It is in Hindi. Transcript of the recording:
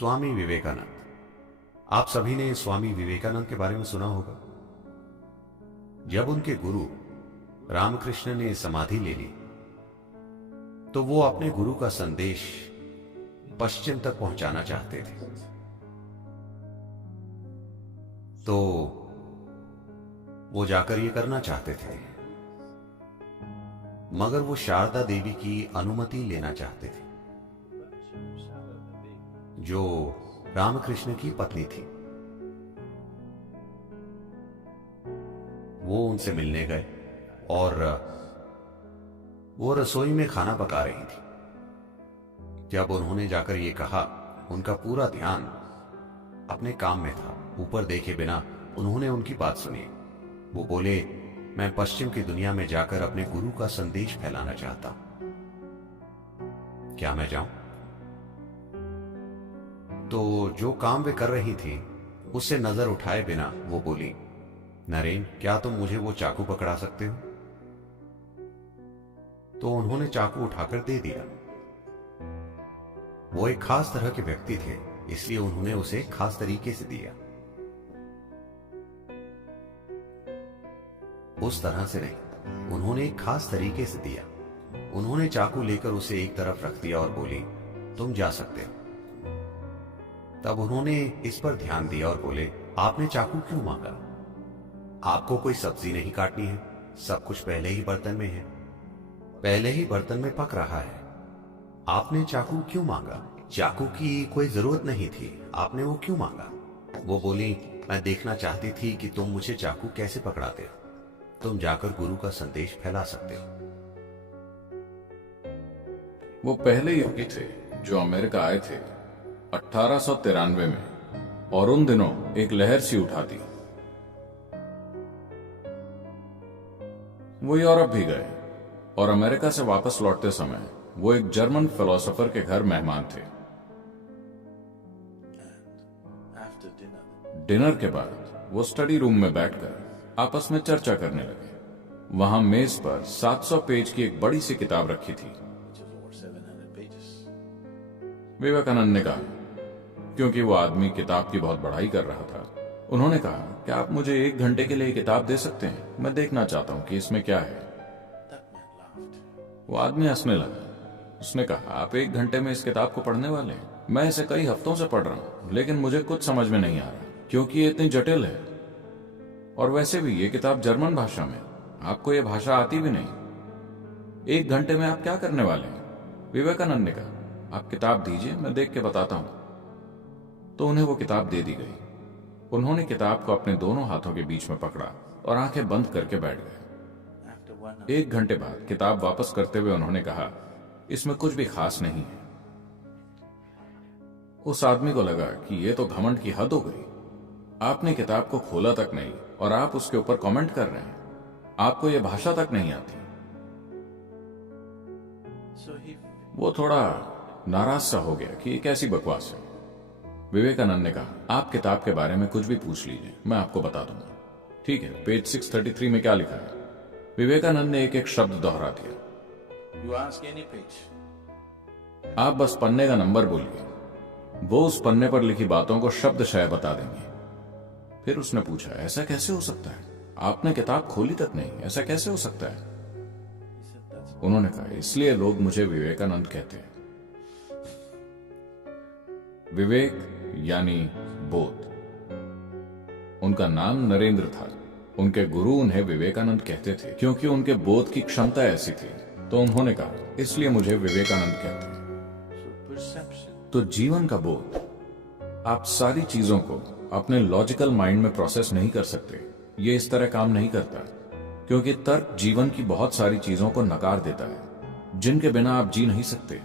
स्वामी विवेकानंद। आप सभी ने स्वामी विवेकानंद के बारे में सुना होगा। जब उनके गुरु रामकृष्ण ने समाधि ले ली तो वो अपने गुरु का संदेश पश्चिम तक पहुंचाना चाहते थे। तो वो जाकर ये करना चाहते थे, मगर वो शारदा देवी की अनुमति लेना चाहते थे, जो रामकृष्ण की पत्नी थी। वो उनसे मिलने गए और वो रसोई में खाना पका रही थी। जब उन्होंने जाकर ये कहा, उनका पूरा ध्यान अपने काम में था, ऊपर देखे बिना उन्होंने उनकी बात सुनी। वो बोले, मैं पश्चिम की दुनिया में जाकर अपने गुरु का संदेश फैलाना चाहता हूं, क्या मैं जाऊं? तो जो काम वे कर रही थी उससे नजर उठाए बिना वो बोली, नरेन, क्या तुम मुझे वो चाकू पकड़ा सकते हो? तो उन्होंने चाकू उठाकर दे दिया। वो एक खास तरह के व्यक्ति थे, इसलिए उन्होंने उसे खास तरीके से दिया। उस तरह से नहीं, उन्होंने एक खास तरीके से दिया। उन्होंने चाकू लेकर उसे एक तरफ रख दिया और बोली, तुम जा सकते हो। तब उन्होंने इस पर ध्यान दिया और बोले, आपने चाकू क्यों मांगा? आपको कोई सब्जी नहीं काटनी है, सब कुछ पहले ही बर्तन में है, पहले ही बर्तन में पक रहा है। आपने चाकू क्यों मांगा? चाकू की कोई जरूरत नहीं थी, आपने वो क्यों मांगा? वो बोली, मैं देखना चाहती थी कि तुम मुझे चाकू कैसे पकड़ाते हो। तुम जाकर गुरु का संदेश फैला सकते हो। वो पहले योगी थे जो अमेरिका आए थे 1893 में, और उन दिनों एक लहर सी उठा दी। वो यूरोप भी गए और अमेरिका से वापस लौटते समय वो एक जर्मन फिलोसोफर के घर मेहमान थे। डिनर के बाद वो स्टडी रूम में बैठकर आपस में चर्चा करने लगे। वहां मेज पर 700 पेज की एक बड़ी सी किताब रखी थी। विवेकानंद ने कहा, क्योंकि वो आदमी किताब की बहुत बड़ाई कर रहा था, उन्होंने कहा, क्या आप मुझे 1 घंटे के लिए किताब दे सकते हैं? मैं देखना चाहता हूं कि इसमें क्या है। वो आदमी हंसने लगा। उसने कहा, आप 1 घंटे में इस किताब को पढ़ने वाले हैं? मैं इसे कई हफ्तों से पढ़ रहा हूं, लेकिन मुझे कुछ समझ में नहीं आ रहा, क्योंकि ये इतनी जटिल है। और वैसे भी ये किताब जर्मन भाषा में, आपको ये भाषा आती भी नहीं। 1 घंटे में आप क्या करने वाले हैं? विवेकानंद ने कहा, आप किताब दीजिए, मैं देख के बताता हूं। तो उन्हें वो किताब दे दी गई। उन्होंने किताब को अपने दोनों हाथों के बीच में पकड़ा और आंखें बंद करके बैठ गए। 1 घंटे बाद किताब वापस करते हुए उन्होंने कहा, इसमें कुछ भी खास नहीं है। उस आदमी को लगा कि ये तो घमंड की हद हो गई। आपने किताब को खोला तक नहीं और आप उसके ऊपर कमेंट कर रहे हैं। आपको यह भाषा तक नहीं आती। वो थोड़ा नाराज सा हो गया कि ये कैसी बकवास है। विवेकानंद ने कहा, आप किताब के बारे में कुछ भी पूछ लीजिए, मैं आपको बता दूंगा। ठीक है, पेज 633 में क्या लिखा है? विवेकानंद ने एक एक शब्द दोहरा दिया। आप बस पन्ने का नंबर बोलिए, वो उस पन्ने पर लिखी बातों को शब्दशः बता देंगे। फिर उसने पूछा, ऐसा कैसे हो सकता है? आपने किताब खोली तक नहीं, ऐसा कैसे हो सकता है? उन्होंने कहा, इसलिए लोग मुझे विवेकानंद कहते हैं। विवेक यानी बोध। उनका नाम नरेंद्र था। उनके गुरु उन्हें विवेकानंद कहते थे क्योंकि उनके बोध की क्षमता ऐसी थी। तो उन्होंने कहा, इसलिए मुझे विवेकानंद कहते हैं। तो जीवन का बोध, आप सारी चीजों को अपने लॉजिकल माइंड में प्रोसेस नहीं कर सकते। ये इस तरह काम नहीं करता, क्योंकि तर्क जीवन की बहुत सारी चीजों को नकार देता है जिनके बिना आप जी नहीं सकते।